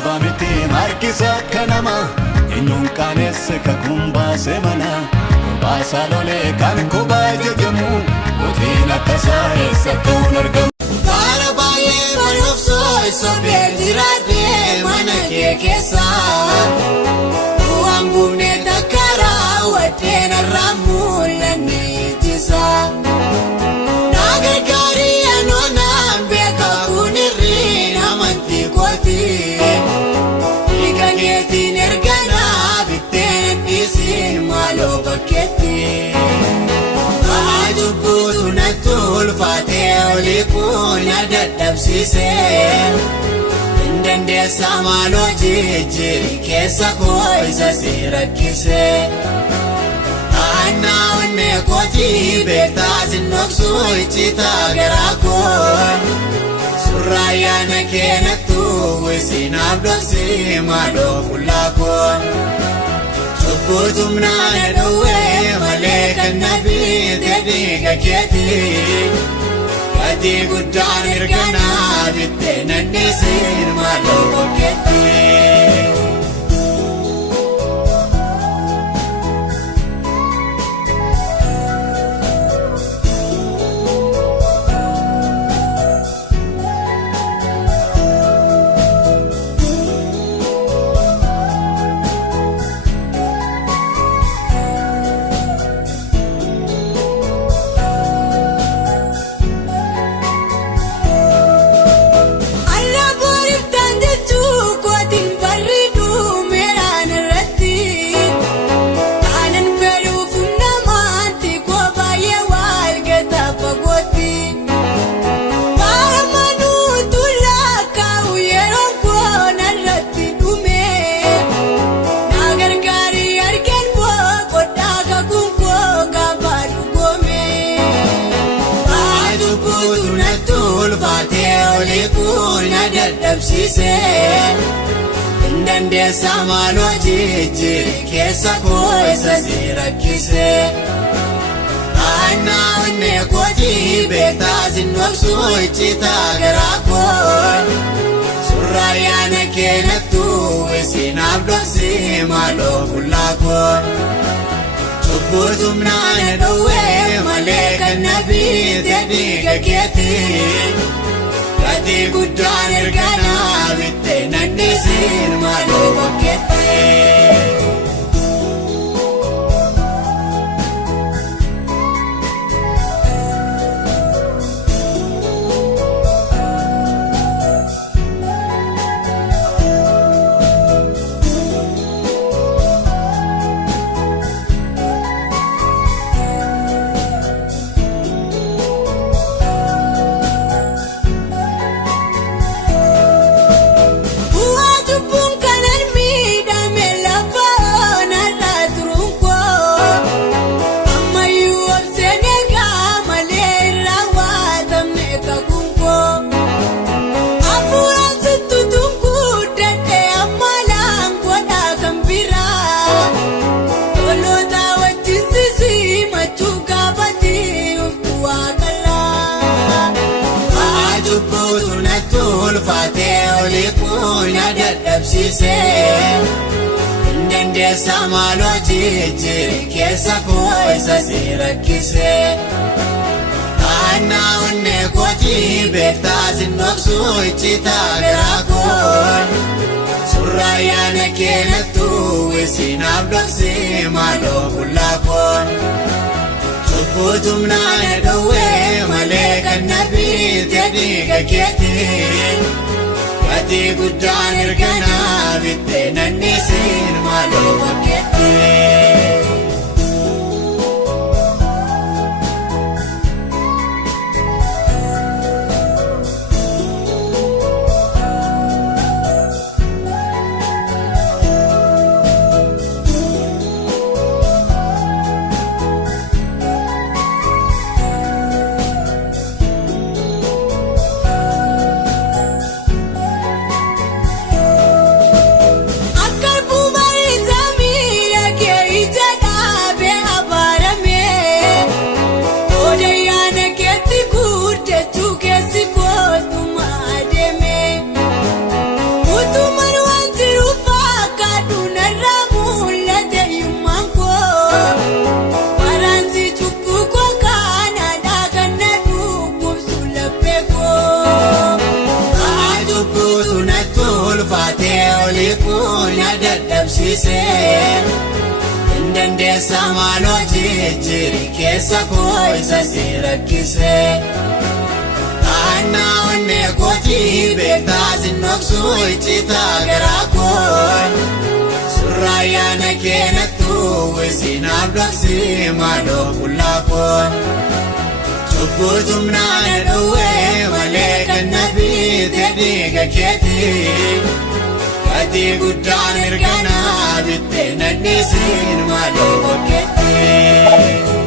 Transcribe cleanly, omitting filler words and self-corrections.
Sabamiti markisa kanama Inyun kanes kakumba semana Basa lole kan kuba jejamu Utina kasa esa tunargam Karabaye manufso sobe dirade manake kesa Uambune dakara watena ramulani jisa Nagargari anona beka kuniri namanti kwati Ikanyeti nergana biten isin malo baketi Ajubutu natul fateo lipuna dadab sise Indende samalo jijiri kesa koisa sirakise Anna unne koti bekta zinoksu ichita gerakon Suraya nakenatu wisinabdoksi malo kulakon Butumna naduwe maleka nabi tediga keti Kati guddan irgana bitte nannisin malo keti Dabsise Indande samalo jijiri kesa koisa sirakise Anna unne koti bekta zinoksu ichita gerakon Suraya nakenatu wisinabdoksi malo kulakon Butumna naduwe maleka nabi tediga keti Kati guddan irgana bitte nannisin malo bakete Dabsise Indende samalo jijiri kesa koisa sirakise Anna unne koti bekta zinoksu ichita gerakon Suraya nakenatu wisinabdoksi malo kulakon Butumna naduwe maleka nabi tediga keti Kati guddan irgana bitte nannisin malo bakete Akar bubari zamira ke ija Maalii kun dadhabsiisee dandeessa maaloo jijjiiri keessa koo isa si rakkisee taanaa onnee kootii beektaa sinnoksuu iccitaa garaa koo surraa yaana keenattu wesinaaf dhoksii maaloo qullaa koo cubbuutumnaan dhowwee malee kan na biite dhiiga keetii Ati guddaan erganaa bittee nannisin maaloo bakkeetti.